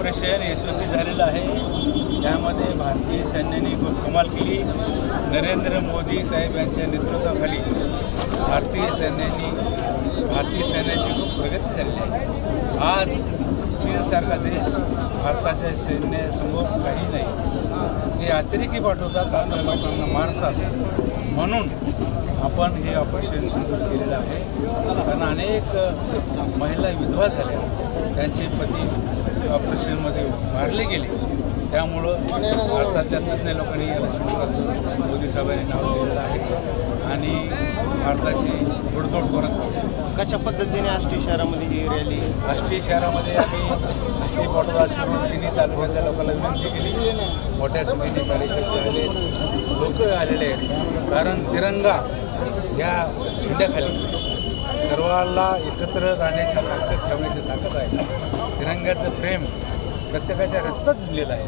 Operation यशस्वी झालेलं आहे। त्यामध्ये भारतीय सैन्याने खूप कमाल केली। नरेंद्र मोदी साहेब यांच्या नेतृत्वाखाली भारतीय सैन्याची खूप प्रगती झालेली आहे। आज चीनसारखा देश भारताच्या सैन्यासमोर काही नाही, ते अतिरेकी पाठवतात, आपल्या लोकांना मारतात। म्हणून आपण हे ऑपरेशन सुरू केलेलं आहे। कारण अनेक महिला विधवा झाल्या, त्यांचे पती ऑपरेशनमध्ये मारले गेले। त्यामुळं भारताच्या तज्ज्ञ लोकांनी याला असं मोदी साहेबांनी नाव दिलेलं आहे आणि भारताची घोडदौड करत आहे। कशा पद्धतीने आष्टी शहरामध्ये ही रॅली? आष्टी शहरामध्ये आम्ही आष्टी पाटोदा शिरूर तिन्ही तालुक्यातल्या लोकांना विनंती केली। मोठ्या संख्येने कार्यकर्ते आले, लोक आलेले आहेत। कारण तिरंगा या झेंड्याखाली सर्वांना एकत्र राहण्याची ताकद, ठेवण्याची ताकद आहे। तिरंग्याचं प्रेम प्रत्येकाच्या रक्तात दिलेलं आहे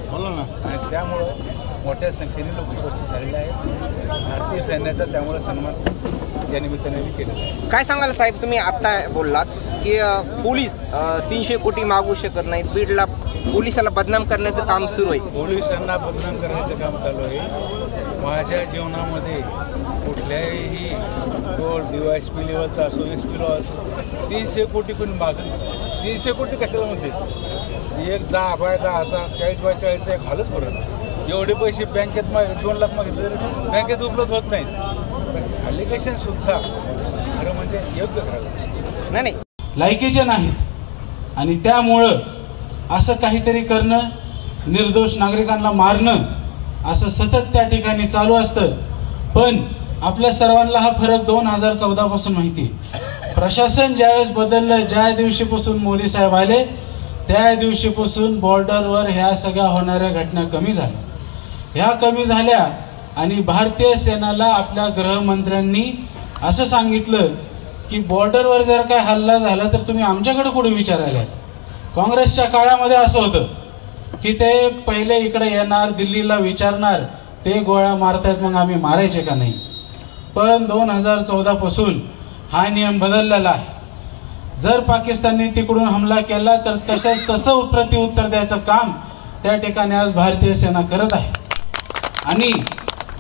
आणि त्यामुळं मोठ्या संख्येने लोक उपस्थित झालेले आहेत। भारतीय सैन्याचा त्यामुळे सन्मान या निमित्ताने केलेला आहे। काय सांगाल साहेब, तुम्ही आता बोललात की पोलीस 300 कोटी मागू शकत नाहीत, बीडला पोलिसाला बदनाम करण्याचं काम सुरू आहे। पोलिसांना बदनाम करण्याचं काम चालू आहे। माझ्या जीवनामध्ये कुठल्याही तो DYSP लेवलचा असो, SP लेवल असो, 300 कोटी कोणी मागत, 300 कोटी कशाला म्हणते? एक 10/10 40/40 एक हालच पडत। एवढे पैसे बँकेत 2 लाख मागितले तरी बँकेत उपलब्ध होत नाहीत। ॲलिगेशन सुद्धा खरं म्हणजे योग्य करायला नाही लायकीचे नाहीत आणि त्यामुळं असं काहीतरी करणं, निर्दोष नागरिकांना मारणं असं सतत त्या ठिकाणी चालू असतं। पण आपल्या सर्वांना हा फरक 2014 पासून माहिती आहे। प्रशासन ज्यावेळेस बदललं, ज्या दिवशीपासून मोदी साहेब आले त्या दिवशीपासून बॉर्डरवर ह्या सगळ्या होणाऱ्या घटना कमी झाल्या। ह्या कमी झाल्या आणि भारतीय सेनेला आपल्या गृहमंत्र्यांनी असं सांगितलं की बॉर्डरवर जर काय हल्ला झाला तर तुम्ही आमच्याकडे कुठे विचारायला। काँग्रेसच्या काळामध्ये असं होतं की ते पहिले इकडे येणार, दिल्लीला विचारणार, ते गोळ्या मारतायत मग आम्ही मारायचे का नाही। पण 2014 पासून हा नियम बदललेला आहे। जर पाकिस्तानने तिकडून हमला केला तर तसं प्रत्युत्तर द्यायचं काम त्या ठिकाणी आज भारतीय सेना करत आहे आणि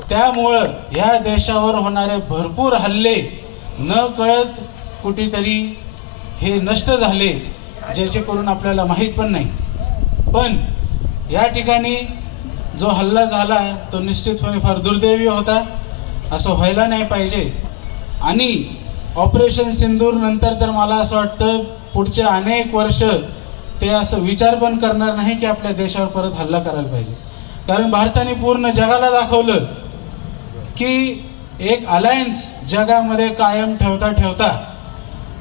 त्यामुळं या देशावर होणारे भरपूर हल्ले न कळत कुठेतरी हे नष्ट झाले, ज्याचे करून आपल्याला माहीत पण नाही। पण या ठिकाणी जो हल्ला झाला तो निश्चितपणे फार दुर्दैवी होता, असं व्हायला नाही पाहिजे। आणि ऑपरेशन सिंदूर नंतर तर मला असं वाटतं पुढचे अनेक वर्ष ते असं विचार पण करणार नाही की आपल्या देशावर परत हल्ला करायला पाहिजे। कारण भारताने पूर्ण जगाला दाखवलं की एक अलायन्स जगामध्ये कायम ठेवता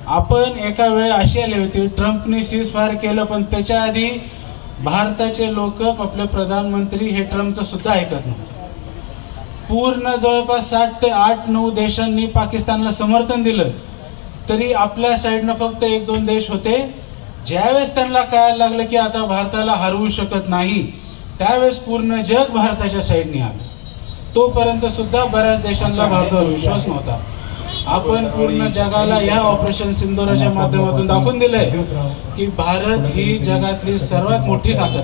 आपण एका वेळी अशी आली होती, ट्रम्पने सीजफायर केलं पण त्याच्या आधी भारताचे लोक, आपले प्रधानमंत्री हे ट्रम्पचं सुद्धा ऐकत नव्हते। पूर्ण जवळपास 7 ते 8-9 देशांनी पाकिस्तानला समर्थन दिलं, तरी आपल्या साईडनं फक्त 1-2 देश होते। ज्यावेळेस त्यांना कळायला लागलं की आता भारताला हरवू शकत नाही, त्यावेळेस पूर्ण जग भारताच्या साईडने आलं। तोपर्यंत सुद्धा बऱ्याच देशांना भारतावर विश्वास नव्हता। आपण पूर्ण जगाला या ऑपरेशन सिंदूरच्या माध्यमातून दाखवून दिलंय की भारत ही जगातली सर्वात मोठी ताकद